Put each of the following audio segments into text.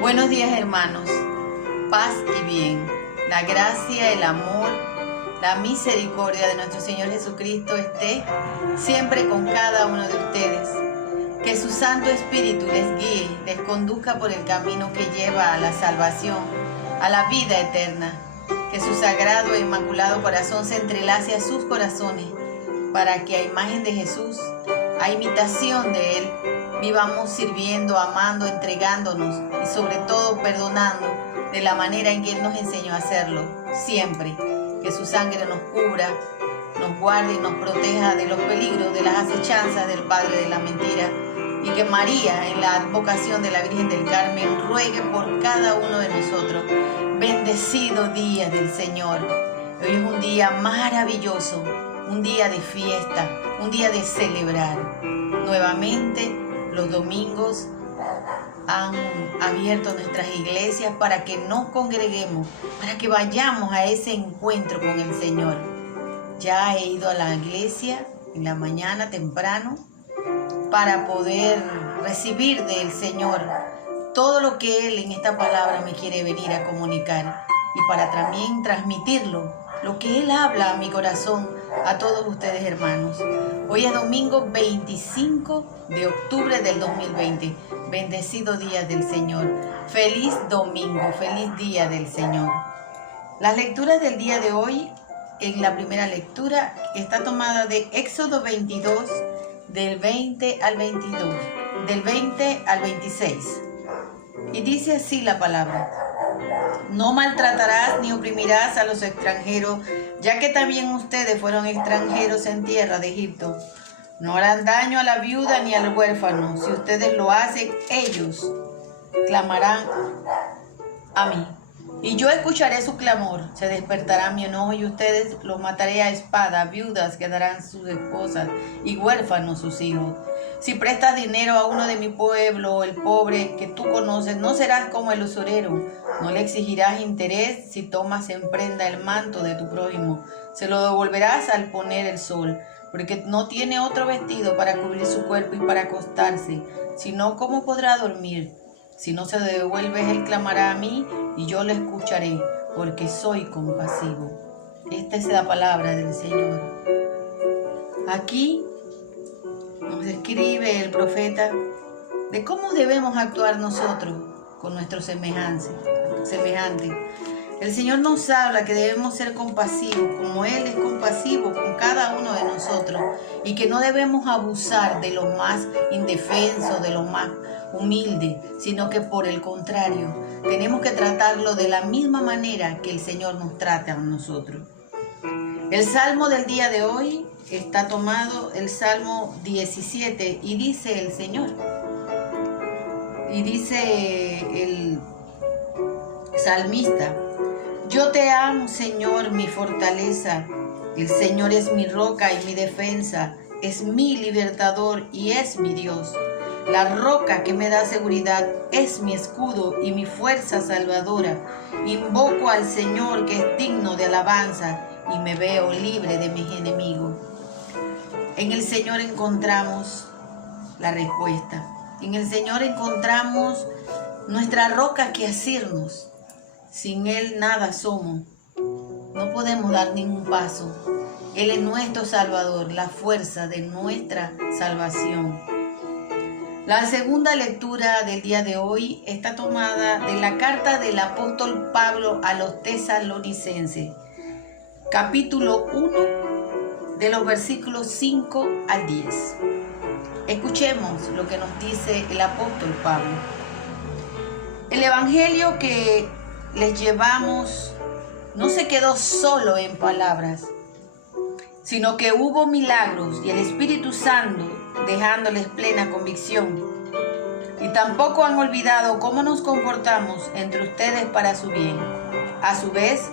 Buenos días, hermanos, paz y bien, la gracia, el amor, la misericordia de nuestro Señor Jesucristo esté siempre con cada uno de ustedes. Que su Santo Espíritu les guíe, les conduzca por el camino que lleva a la salvación, a la vida eterna. Que su sagrado e inmaculado corazón se entrelace a sus corazones, para que a imagen de Jesús, a imitación de Él, vivamos sirviendo, amando, entregándonos y sobre todo perdonando de la manera en que Él nos enseñó a hacerlo, siempre. Que su sangre nos cubra, nos guarde y nos proteja de los peligros, de las acechanzas del padre de la mentira, y que María, en la advocación de la Virgen del Carmen, ruegue por cada uno de nosotros. Bendecido día del Señor. Hoy es un día maravilloso, un día de fiesta, un día de celebrar. Nuevamente, los domingos han abierto nuestras iglesias para que nos congreguemos, para que vayamos a ese encuentro con el Señor. Ya he ido a la iglesia en la mañana temprano para poder recibir del Señor todo lo que Él en esta palabra me quiere venir a comunicar y para también transmitirlo, lo que Él habla a mi corazón, a todos ustedes, hermanos. Hoy es domingo 25 de octubre del 2020. Bendecido día del Señor. Feliz domingo, feliz día del Señor. Las lecturas del día de hoy, en la primera lectura, está tomada de Éxodo 22, del 20 al 22, del 20 al 26. Y dice así la palabra: no maltratarás ni oprimirás a los extranjeros, ya que también ustedes fueron extranjeros en tierra de Egipto. No harán daño a la viuda ni al huérfano. Si ustedes lo hacen, ellos clamarán a mí, y yo escucharé su clamor. Se despertará mi enojo y ustedes los mataré a espada. Viudas quedarán sus esposas y huérfanos sus hijos. Si prestas dinero a uno de mi pueblo, el pobre que tú conoces, no serás como el usurero. No le exigirás interés si tomas en prenda el manto de tu prójimo. Se lo devolverás al poner el sol, porque no tiene otro vestido para cubrir su cuerpo y para acostarse. Si no, ¿cómo podrá dormir? Si no se devuelve, él clamará a mí y yo le escucharé, porque soy compasivo. Esta es la palabra del Señor. Aquí nos escribe el profeta de cómo debemos actuar nosotros con nuestros semejantes. El Señor nos habla que debemos ser compasivos, como Él es compasivo con cada uno de nosotros, y que no debemos abusar de los más indefensos, de los más humildes, sino que por el contrario, tenemos que tratarlo de la misma manera que el Señor nos trata a nosotros. El salmo del día de hoy está tomado el Salmo 17 y dice el Señor, y dice el salmista: yo te amo, Señor, mi fortaleza. El Señor es mi roca y mi defensa, es mi libertador y es mi Dios. La roca que me da seguridad es mi escudo y mi fuerza salvadora. Invoco al Señor, que es digno de alabanza, y me veo libre de mis enemigos. En el Señor encontramos la respuesta. En el Señor encontramos nuestra roca que asirnos. Sin Él nada somos. No podemos dar ningún paso. Él es nuestro Salvador, la fuerza de nuestra salvación. La segunda lectura del día de hoy está tomada de la carta del apóstol Pablo a los tesalonicenses, capítulo 1, de los versículos 5 al 10. Escuchemos lo que nos dice el apóstol Pablo. El evangelio que les llevamos no se quedó solo en palabras, sino que hubo milagros y el Espíritu Santo dejándoles plena convicción. Y tampoco han olvidado cómo nos comportamos entre ustedes para su bien. A su vez,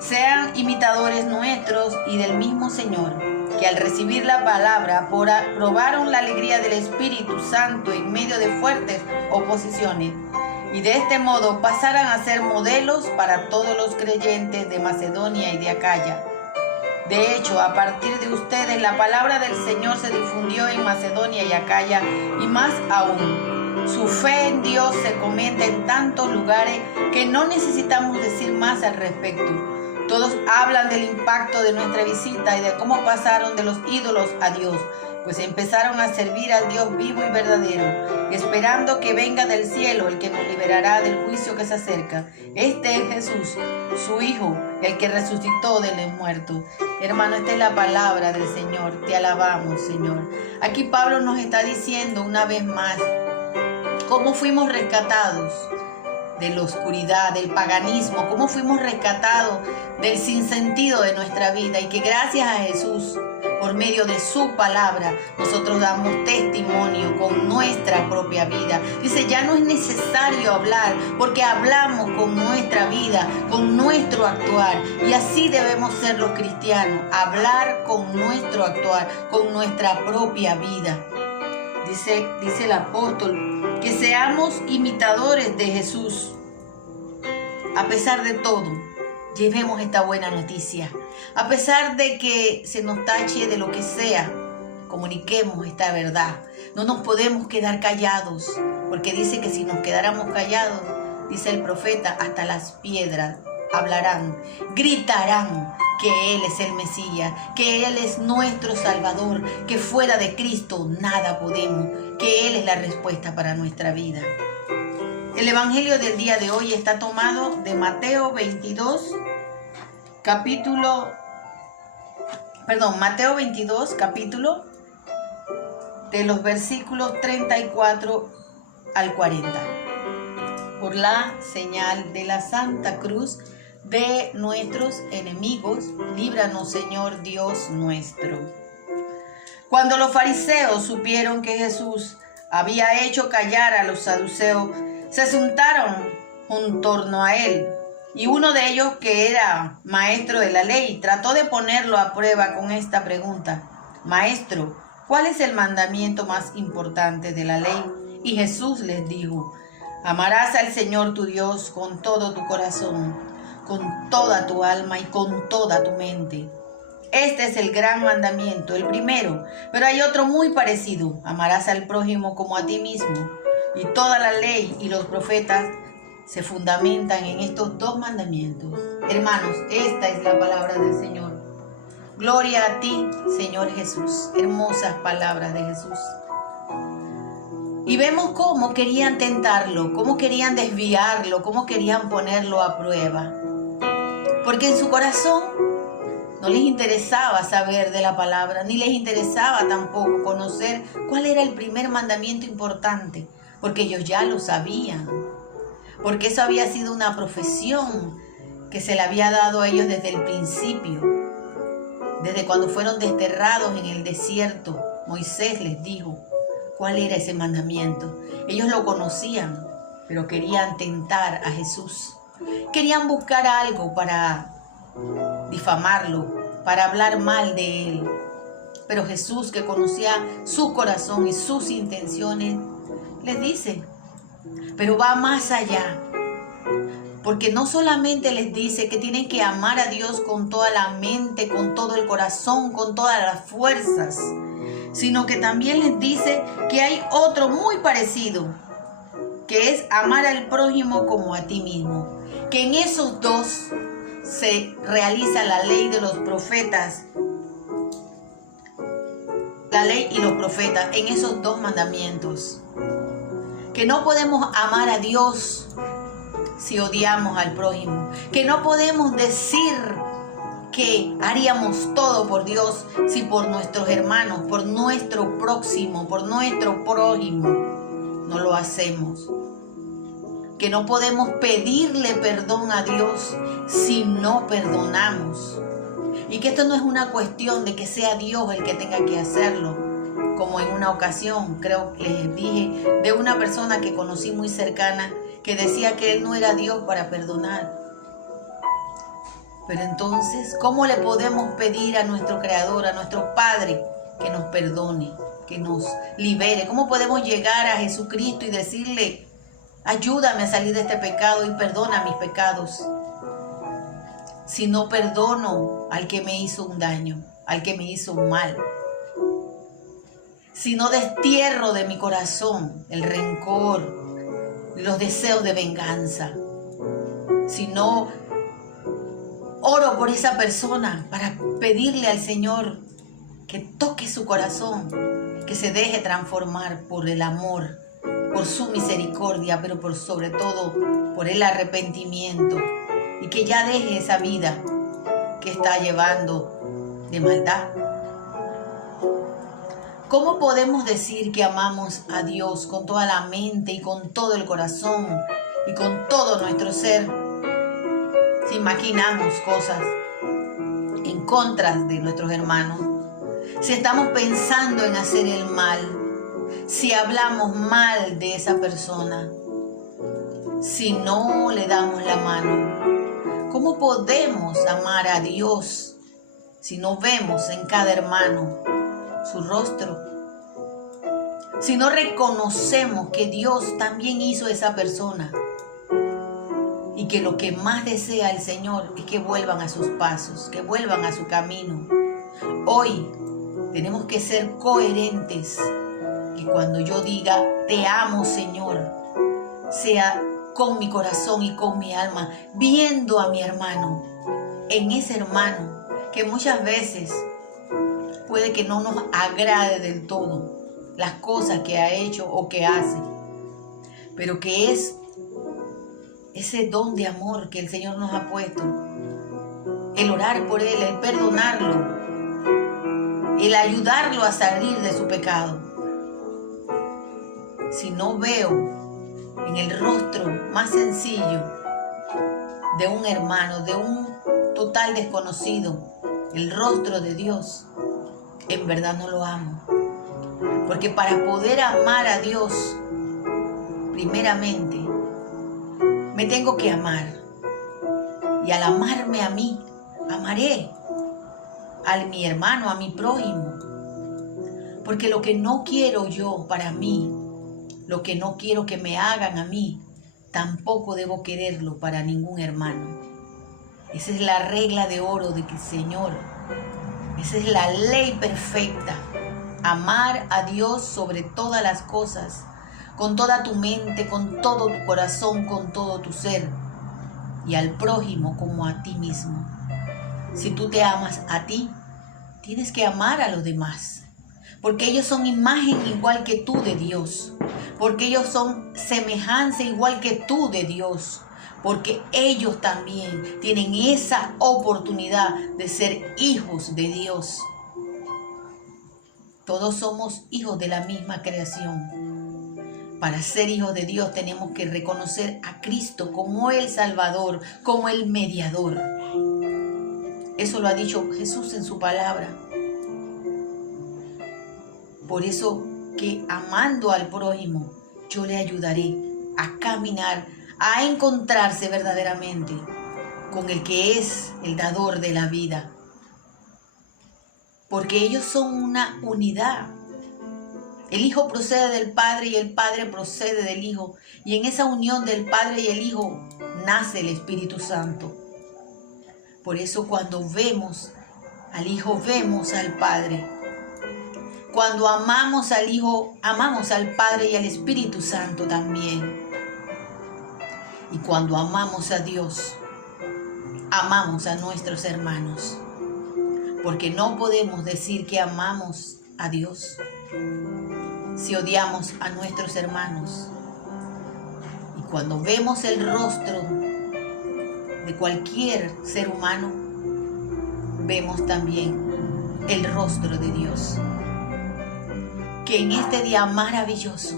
sean imitadores nuestros y del mismo Señor, que al recibir la palabra probaron la alegría del Espíritu Santo en medio de fuertes oposiciones, y de este modo pasaran a ser modelos para todos los creyentes de Macedonia y de Acaya. De hecho, a partir de ustedes la palabra del Señor se difundió en Macedonia y Acaya, y más aún, Su fe en Dios se comenta en tantos lugares que no necesitamos decir más al respecto. Todos hablan del impacto de nuestra visita y de cómo pasaron de los ídolos a Dios, pues empezaron a servir al Dios vivo y verdadero, esperando que venga del cielo el que nos liberará del juicio que se acerca. Este es Jesús, su Hijo, el que resucitó de los muertos. Hermano, esta es la palabra del Señor. Te alabamos, Señor. Aquí Pablo nos está diciendo una vez más cómo fuimos rescatados de la oscuridad, del paganismo, cómo fuimos rescatados del sinsentido de nuestra vida, y que gracias a Jesús, por medio de su palabra, nosotros damos testimonio con nuestra propia vida. Dice, ya no es necesario hablar, porque hablamos con nuestra vida, con nuestro actuar, y así debemos ser los cristianos, hablar con nuestro actuar, con nuestra propia vida. Dice el apóstol, que seamos imitadores de Jesús. A pesar de todo, llevemos esta buena noticia. A pesar de que se nos tache de lo que sea, comuniquemos esta verdad. No nos podemos quedar callados, porque dice que si nos quedáramos callados, dice el profeta, hasta las piedras hablarán, gritarán que Él es el Mesías, que Él es nuestro Salvador, que fuera de Cristo nada podemos, que Él es la respuesta para nuestra vida. El evangelio del día de hoy está tomado de Mateo 22, capítulo, de los versículos 34 al 40. Por la señal de la Santa Cruz de nuestros enemigos, líbranos, Señor Dios nuestro. Cuando los fariseos supieron que Jesús había hecho callar a los saduceos, se juntaron en torno a él, y uno de ellos, que era maestro de la ley, trató de ponerlo a prueba con esta pregunta: Maestro, ¿cuál es el mandamiento más importante de la ley? Y Jesús les dijo: Amarás al Señor tu Dios con todo tu corazón, con toda tu alma y con toda tu mente. Este es el gran mandamiento, el primero, pero hay otro muy parecido: amarás al prójimo como a ti mismo. Y toda la ley y los profetas se fundamentan en estos dos mandamientos. Hermanos, esta es la palabra del Señor. Gloria a ti, Señor Jesús. Hermosas palabras de Jesús. Y vemos cómo querían tentarlo, cómo querían desviarlo, cómo querían ponerlo a prueba. Porque en su corazón no les interesaba saber de la palabra, ni les interesaba tampoco conocer cuál era el primer mandamiento importante, porque ellos ya lo sabían, porque eso había sido una profesión que se le había dado a ellos desde el principio, desde cuando fueron desterrados en el desierto. Moisés les dijo cuál era ese mandamiento. Ellos lo conocían, pero querían tentar a Jesús. Querían buscar algo para difamarlo, para hablar mal de él. Pero Jesús, que conocía su corazón y sus intenciones, les dice, pero va más allá. Porque no solamente les dice que tienen que amar a Dios con toda la mente, con todo el corazón, con todas las fuerzas, sino que también les dice que hay otro muy parecido, que es amar al prójimo como a ti mismo. Que en esos dos se realiza la ley de los profetas, la ley y los profetas, en esos dos mandamientos. Que no podemos amar a Dios si odiamos al prójimo. Que no podemos decir que haríamos todo por Dios si por nuestros hermanos, por nuestro próximo, por nuestro prójimo no lo hacemos. Que no podemos pedirle perdón a Dios si no perdonamos. Y que esto no es una cuestión de que sea Dios el que tenga que hacerlo. Como en una ocasión, creo que les dije, de una persona que conocí muy cercana, que decía que él no era Dios para perdonar. Pero entonces, ¿cómo le podemos pedir a nuestro Creador, a nuestro Padre, que nos perdone, que nos libere? ¿Cómo podemos llegar a Jesucristo y decirle, ayúdame a salir de este pecado y perdona mis pecados, si no perdono al que me hizo un daño, al que me hizo un mal? si no destierro de mi corazón el rencor, los deseos de venganza, si no oro por esa persona para pedirle al Señor que toque su corazón, que se deje transformar por el amor, por su misericordia, pero por sobre todo por el arrepentimiento, y que ya deje esa vida que está llevando de maldad. ¿Cómo podemos decir que amamos a Dios con toda la mente y con todo el corazón y con todo nuestro ser si maquinamos cosas en contra de nuestros hermanos? Si estamos pensando en hacer el mal, si hablamos mal de esa persona, si no le damos la mano, ¿cómo podemos amar a Dios si no vemos en cada hermano su rostro? Si no reconocemos que Dios también hizo esa persona y que lo que más desea el Señor es que vuelvan a sus pasos, que vuelvan a su camino. Hoy tenemos que ser coherentes, que cuando yo diga te amo, Señor, sea con mi corazón y con mi alma, viendo a mi hermano, en ese hermano que muchas veces puede que no nos agrade del todo las cosas que ha hecho o que hace, pero que es ese don de amor que el Señor nos ha puesto, el orar por él, el perdonarlo, el ayudarlo a salir de su pecado. Si no veo en el rostro más sencillo de un hermano, de un total desconocido, el rostro de Dios, en verdad no lo amo. Porque para poder amar a Dios, primeramente, me tengo que amar. Y al amarme a mí, amaré a mi hermano, a mi prójimo. Porque lo que no quiero yo para mí, lo que no quiero que me hagan a mí, tampoco debo quererlo para ningún hermano. Esa es la regla de oro de que el Señor, esa es la ley perfecta. Amar a Dios sobre todas las cosas, con toda tu mente, con todo tu corazón, con todo tu ser, y al prójimo como a ti mismo. Si tú te amas a ti, tienes que amar a los demás, porque ellos son imagen igual que tú de Dios, porque ellos son semejanza igual que tú de Dios, porque ellos también tienen esa oportunidad de ser hijos de Dios. Todos somos hijos de la misma creación. Para ser hijos de Dios tenemos que reconocer a Cristo como el Salvador, como el mediador. Eso lo ha dicho Jesús en su palabra. Por eso que amando al prójimo, yo le ayudaré a caminar, a encontrarse verdaderamente con el que es el dador de la vida. Porque ellos son una unidad. El Hijo procede del Padre y el Padre procede del Hijo. Y en esa unión del Padre y el Hijo nace el Espíritu Santo. Por eso cuando vemos al Hijo, vemos al Padre. Cuando amamos al Hijo, amamos al Padre y al Espíritu Santo también. Y cuando amamos a Dios, amamos a nuestros hermanos. Porque no podemos decir que amamos a Dios si odiamos a nuestros hermanos. Y cuando vemos el rostro de cualquier ser humano, vemos también el rostro de Dios. Que en este día maravilloso,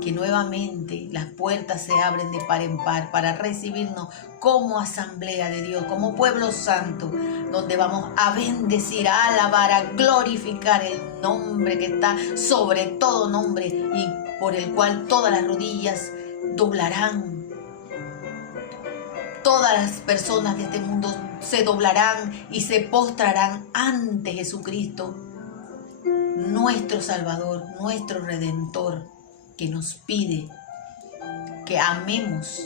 que nuevamente las puertas se abren de par en par para recibirnos como asamblea de Dios, como pueblo santo, donde vamos a bendecir, a alabar, a glorificar el nombre que está sobre todo nombre y por el cual todas las rodillas doblarán. Todas las personas de este mundo se doblarán y se postrarán ante Jesucristo, nuestro Salvador, nuestro Redentor, que nos pide que amemos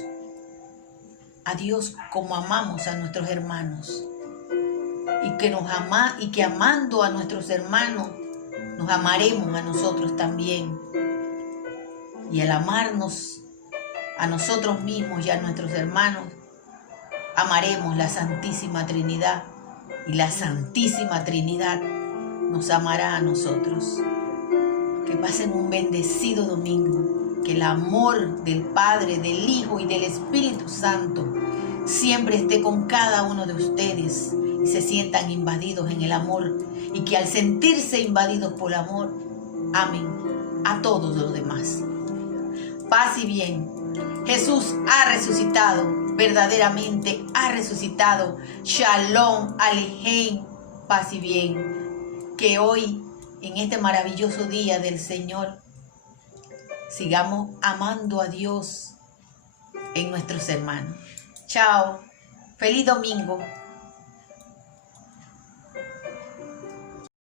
a Dios como amamos a nuestros hermanos, y que amando a nuestros hermanos nos amaremos a nosotros también. Y al amarnos a nosotros mismos y a nuestros hermanos, amaremos la Santísima Trinidad. Y la Santísima Trinidad nos amará a nosotros. Que pasen un bendecido domingo. Que el amor del Padre, del Hijo y del Espíritu Santo siempre esté con cada uno de ustedes y se sientan invadidos en el amor. Y que al sentirse invadidos por amor, amen a todos los demás. Paz y bien. Jesús ha resucitado, verdaderamente ha resucitado. Shalom Alejem, paz y bien. Que hoy, en este maravilloso día del Señor, sigamos amando a Dios en nuestros hermanos. Chao, feliz domingo.